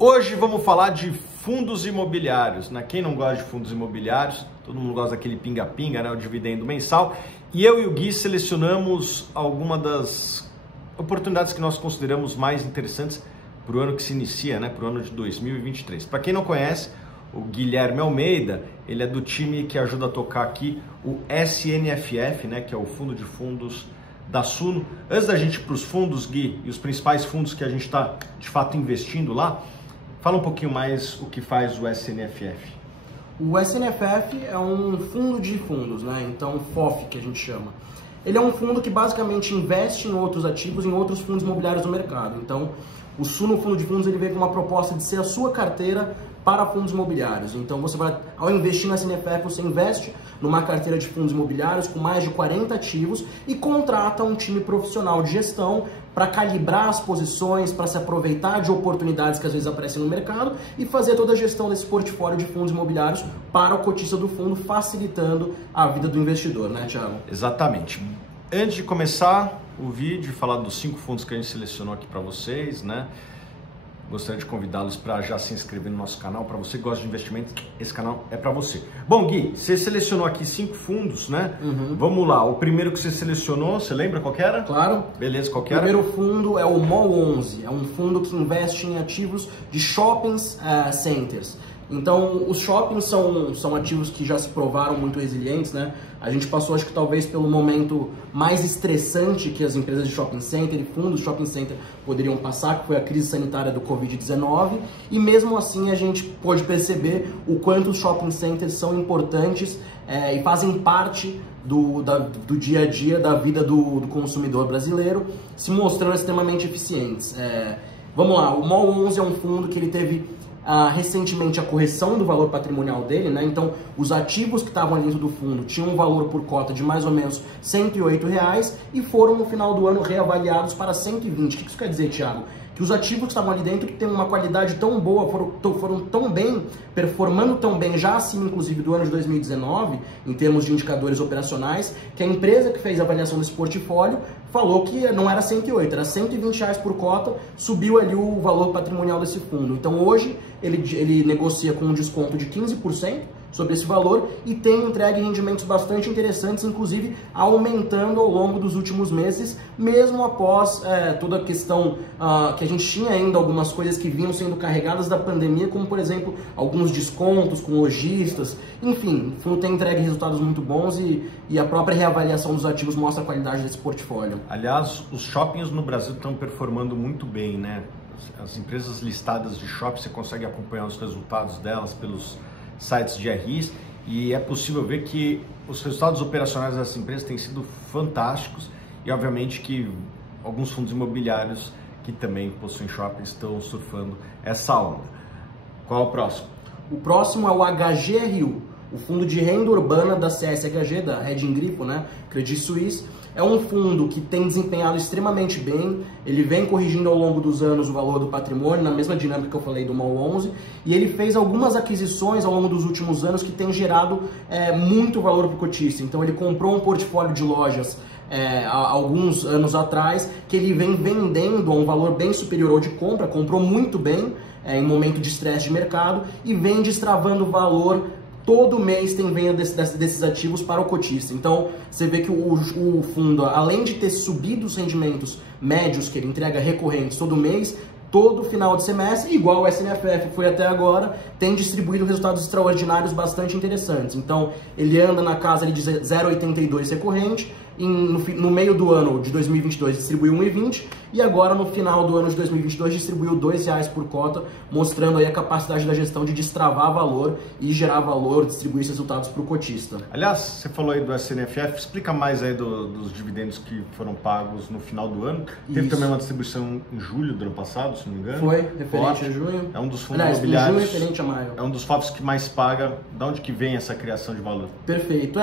Hoje vamos falar de fundos imobiliários, né? Quem não gosta de fundos imobiliários? Todo mundo gosta daquele pinga-pinga, né? O dividendo mensal. E eu e o Gui selecionamos algumas das oportunidades que nós consideramos mais interessantes para o ano que se inicia, né? Para o ano de 2023. Para quem não conhece, o Guilherme Almeida, ele é do time que ajuda a tocar aqui o SNFF, né? Que é o Fundo de Fundos da Suno. Antes da gente ir para os fundos, Gui, e os principais fundos que a gente está de fato investindo lá, fala um pouquinho mais o que faz o SNFF. O SNFF é um fundo de fundos, né? Então, FOF que a gente chama. Ele é um fundo que basicamente investe em outros ativos, em outros fundos imobiliários do mercado. Então, o Suno Fundo de Fundos ele vem com uma proposta de ser a sua carteira para fundos imobiliários. Então, você vai, ao investir no SNFF, você investe numa carteira de fundos imobiliários com mais de 40 ativos e contrata um time profissional de gestão para calibrar as posições, para se aproveitar de oportunidades que às vezes aparecem no mercado e fazer toda a gestão desse portfólio de fundos imobiliários para o cotista do fundo, facilitando a vida do investidor, né, Thiago? Exatamente. Antes de começar o vídeo e falar dos 5 fundos que a gente selecionou aqui para vocês, né? Gostaria de convidá-los para já se inscrever no nosso canal. Para você que gosta de investimento, esse canal é para você. Bom, Gui, você selecionou aqui 5 fundos, né? Vamos lá. O primeiro que você selecionou, você lembra qual que era? Claro. Beleza, qual que O era? primeiro fundo é o MOL11. É um fundo que investe em ativos de shoppings centers. Então, os shoppings são ativos que já se provaram muito resilientes, né? A gente passou, acho que talvez pelo momento mais estressante que as empresas de shopping center e fundos de shopping center poderiam passar, que foi a crise sanitária do Covid-19, e mesmo assim a gente pôde perceber o quanto os shopping centers são importantes e fazem parte do dia a dia da vida do consumidor brasileiro, se mostrando extremamente eficientes. Vamos lá, o MOL11 é um fundo que ele teve recentemente a correção do valor patrimonial dele, né? Então os ativos que estavam ali dentro do fundo tinham um valor por cota de mais ou menos R$ 108 e foram no final do ano reavaliados para 120. O que isso quer dizer, Thiago? Que os ativos que estavam ali dentro, que têm uma qualidade tão boa, foram tão bem, performando tão bem, já acima inclusive do ano de 2019, em termos de indicadores operacionais, que a empresa que fez a avaliação desse portfólio falou que não era 108, era R$ 120 por cota, subiu ali o valor patrimonial desse fundo. Então hoje ele negocia com um desconto de 15% sobre esse valor e tem entregue rendimentos bastante interessantes, inclusive aumentando ao longo dos últimos meses, mesmo após toda a questão que a gente tinha ainda algumas coisas que vinham sendo carregadas da pandemia, como por exemplo alguns descontos com lojistas, enfim, o fundo tem entregue resultados muito bons e a própria reavaliação dos ativos mostra a qualidade desse portfólio. Aliás, os shoppings no Brasil estão performando muito bem, né? As empresas listadas de shopping, você consegue acompanhar os resultados delas pelos sites de RIs e é possível ver que os resultados operacionais dessas empresas têm sido fantásticos e obviamente que alguns fundos imobiliários que também possuem shoppings estão surfando essa onda. Qual é o próximo? O próximo é o HGRU, o fundo de renda urbana da CSHG, da Reding Grifo, né? Credit Suisse. É um fundo que tem desempenhado extremamente bem, ele vem corrigindo ao longo dos anos o valor do patrimônio, na mesma dinâmica que eu falei do MOL11, e ele fez algumas aquisições ao longo dos últimos anos que tem gerado muito valor para o cotista. Então ele comprou um portfólio de lojas há alguns anos atrás, que ele vem vendendo a um valor bem superior ao de compra, comprou muito bem em momento de estresse de mercado e vem destravando valor. Todo mês tem venda desses ativos para o cotista. Então, você vê que o fundo, além de ter subido os rendimentos médios que ele entrega recorrentes todo mês, todo final de semestre, igual o SNFF foi até agora, tem distribuído resultados extraordinários bastante interessantes. Então, ele anda na casa de 0,82 recorrente, no meio do ano de 2022 distribuiu 1,20 e agora no final do ano de 2022 distribuiu R$ 2,00 por cota, mostrando aí a capacidade da gestão de destravar valor e gerar valor, distribuir esses resultados para o cotista. Aliás, você falou aí do SNFF, explica mais aí dos dividendos que foram pagos no final do ano. Teve também uma distribuição em julho do ano passado, se não me engano. Foi, referente a junho. É um dos fundos imobiliários. Junho referente a maio. É um dos FOFs que mais paga. De onde que vem essa criação de valor? Perfeito,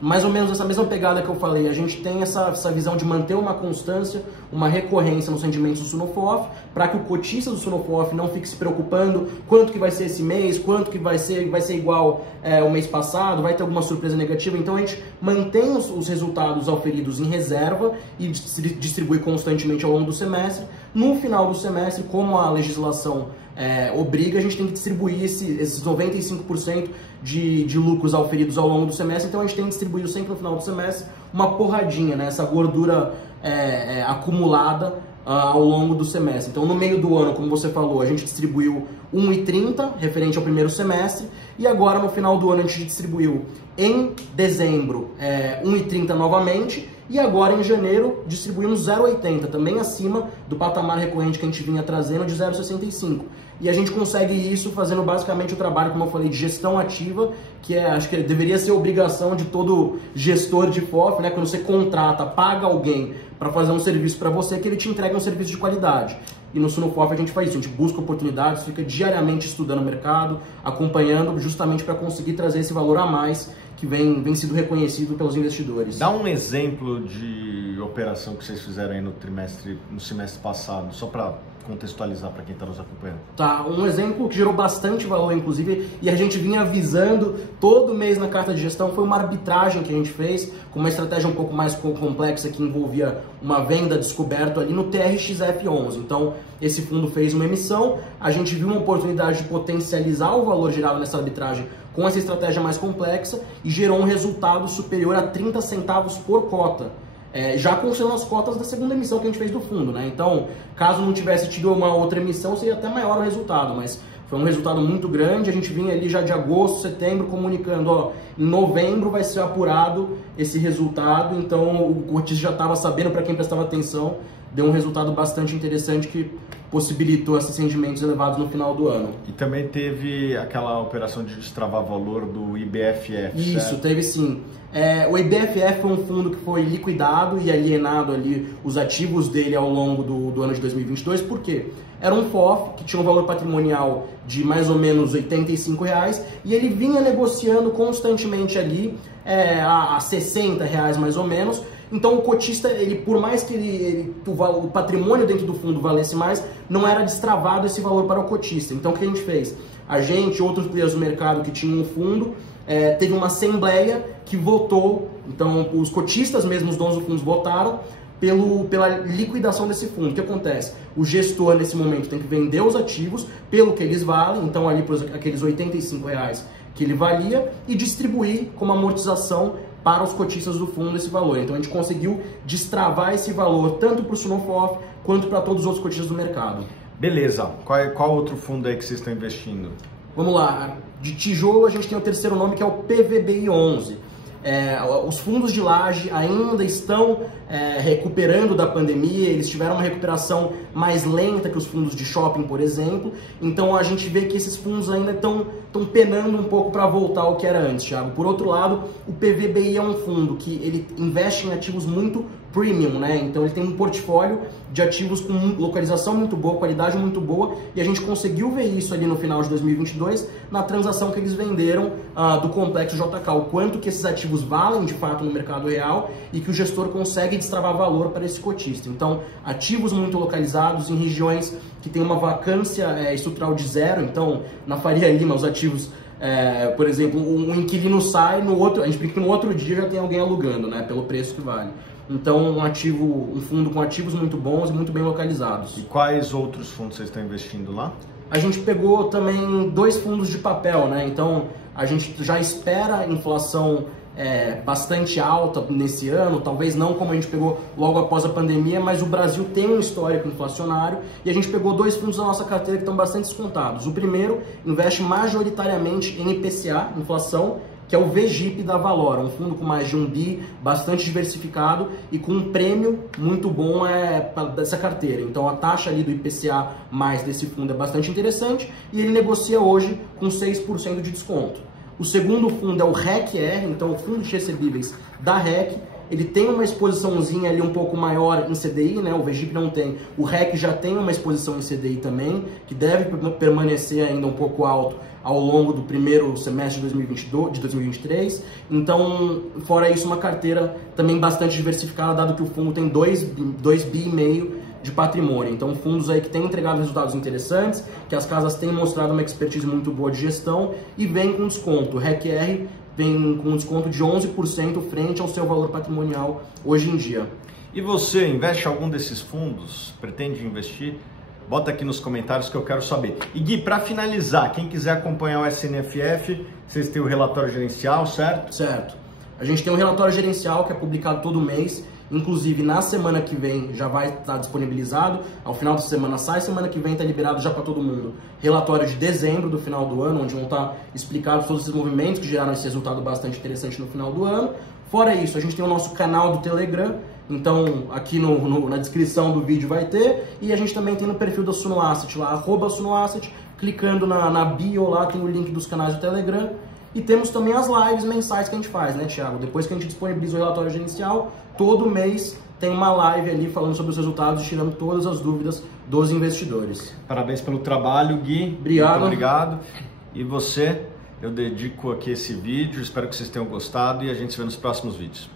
mais ou menos essa mesma pegada que eu falei. A gente tem essa visão de manter uma constância, uma recorrência nos rendimentos do Suno-FOF, para que o cotista do Suno-FOF não fique se preocupando quanto que vai ser esse mês, quanto que vai ser igual o mês passado, vai ter alguma surpresa negativa. Então a gente mantém os resultados auferidos em reserva e distribui constantemente ao longo do semestre, No final do semestre, como a legislação obriga, a gente tem que distribuir esses 95% de lucros auferidos ao longo do semestre, então a gente tem que distribuir sempre no final do semestre uma porradinha, né? Essa gordura acumulada ao longo do semestre. Então, no meio do ano, como você falou, a gente distribuiu 1,30 referente ao primeiro semestre, e agora no final do ano a gente distribuiu em dezembro 1,30 novamente, e agora em janeiro distribuímos 0,80, também acima do patamar recorrente que a gente vinha trazendo de 0,65. E a gente consegue isso fazendo basicamente o trabalho, como eu falei, de gestão ativa, que acho que deveria ser obrigação de todo gestor de FOF, né? Quando você contrata, paga alguém para fazer um serviço para você, que ele te entregue um serviço de qualidade. E no Sunofof a gente faz isso, a gente busca oportunidades, fica diariamente estudando o mercado, acompanhando, justamente para conseguir trazer esse valor a mais que vem sido reconhecido pelos investidores. Dá um exemplo de operação que vocês fizeram aí no semestre passado, só para contextualizar para quem está nos acompanhando. Tá, um exemplo que gerou bastante valor, inclusive, e a gente vinha avisando todo mês na carta de gestão, foi uma arbitragem que a gente fez, com uma estratégia um pouco mais complexa, que envolvia uma venda descoberta ali no TRXF11. Então, esse fundo fez uma emissão, a gente viu uma oportunidade de potencializar o valor gerado nessa arbitragem com essa estratégia mais complexa e gerou um resultado superior a 30 centavos por cota. Já considerando as cotas da segunda emissão que a gente fez do fundo, né? Então, caso não tivesse tido uma outra emissão, seria até maior o resultado, mas foi um resultado muito grande. A gente vinha ali já de agosto, setembro, comunicando, ó, em novembro vai ser apurado esse resultado, então o cotista já estava sabendo, para quem prestava atenção, deu um resultado bastante interessante que possibilitou esses rendimentos elevados no final do ano. E também teve aquela operação de destravar valor do IBFF, Isso, certo? Teve sim. O IBFF foi um fundo que foi liquidado e alienado ali os ativos dele ao longo do ano de 2022, por quê? Era um FOF que tinha um valor patrimonial de mais ou menos R$85 e ele vinha negociando constantemente ali a R$60 mais ou menos. Então o cotista, por mais que o patrimônio dentro do fundo valesse mais, não era destravado esse valor para o cotista. Então o que a gente fez? A gente, outros players do mercado que tinham um fundo, teve uma assembleia que votou, então os cotistas mesmo, os donos do fundo, votaram pela liquidação desse fundo. O que acontece? O gestor nesse momento tem que vender os ativos pelo que eles valem, então ali por aqueles R$85 que ele valia, e distribuir como amortização para os cotistas do fundo esse valor. Então a gente conseguiu destravar esse valor tanto para o Sunofof quanto para todos os outros cotistas do mercado. Beleza. Qual outro fundo aí que vocês estão investindo? Vamos lá. De tijolo a gente tem o terceiro nome, que é o PVBI11. Os fundos de laje ainda estão recuperando da pandemia, eles tiveram uma recuperação mais lenta que os fundos de shopping, por exemplo, então a gente vê que esses fundos ainda estão penando um pouco para voltar ao que era antes, Thiago. Por outro lado, o PVBI é um fundo que ele investe em ativos muito premium, né? Então ele tem um portfólio de ativos com localização muito boa, qualidade muito boa, e a gente conseguiu ver isso ali no final de 2022 na transação que eles venderam do complexo JK, o quanto que esses ativos valem de fato no mercado real e que o gestor consegue destravar valor para esse cotista. Então, ativos muito localizados em regiões que tem uma vacância estrutural de zero. Então, na Faria Lima, os ativos, por exemplo, um inquilino sai, a gente brinca que no outro dia já tem alguém alugando, né, pelo preço que vale. Então, um fundo com ativos muito bons e muito bem localizados. E quais outros fundos vocês estão investindo lá? A gente pegou também 2 fundos de papel, né? Então, a gente já espera inflação bastante alta nesse ano, talvez não como a gente pegou logo após a pandemia, mas o Brasil tem um histórico inflacionário e a gente pegou 2 fundos da nossa carteira que estão bastante descontados. O primeiro investe majoritariamente em IPCA, inflação, que é o VGIP da Valora, um fundo com mais de 1 bi, bastante diversificado e com um prêmio muito bom dessa carteira. Então a taxa ali do IPCA mais desse fundo é bastante interessante e ele negocia hoje com 6% de desconto. O segundo fundo é o REC-R, então o fundo de recebíveis da REC. Ele tem uma exposiçãozinha ali um pouco maior em CDI, né? O VGIP não tem. O REC já tem uma exposição em CDI também, que deve permanecer ainda um pouco alto ao longo do primeiro semestre de 2023. Então, fora isso, uma carteira também bastante diversificada, dado que o fundo tem 2,5 bi de patrimônio. Então, fundos aí que têm entregado resultados interessantes, que as casas têm mostrado uma expertise muito boa de gestão e vem com desconto. O REC-R vem com um desconto de 11% frente ao seu valor patrimonial hoje em dia. E você, investe em algum desses fundos? Pretende investir? Bota aqui nos comentários que eu quero saber. E Gui, para finalizar, quem quiser acompanhar o SNFF, vocês têm o relatório gerencial, certo? Certo. A gente tem um relatório gerencial que é publicado todo mês. Inclusive, na semana que vem já vai estar disponibilizado. Ao final da semana sai, semana que vem está liberado já para todo mundo. Relatório de dezembro do final do ano, onde vão estar explicados todos esses movimentos que geraram esse resultado bastante interessante no final do ano. Fora isso, a gente tem o nosso canal do Telegram. Então, aqui na descrição do vídeo vai ter. E a gente também tem no perfil da Suno Asset, lá, @SunoAsset. Clicando na bio lá, tem o link dos canais do Telegram. E temos também as lives mensais que a gente faz, né, Thiago? Depois que a gente disponibiliza o relatório gerencial, todo mês tem uma live ali falando sobre os resultados e tirando todas as dúvidas dos investidores. Parabéns pelo trabalho, Gui. Obrigado. Muito obrigado. E você, eu dedico aqui esse vídeo. Espero que vocês tenham gostado e a gente se vê nos próximos vídeos.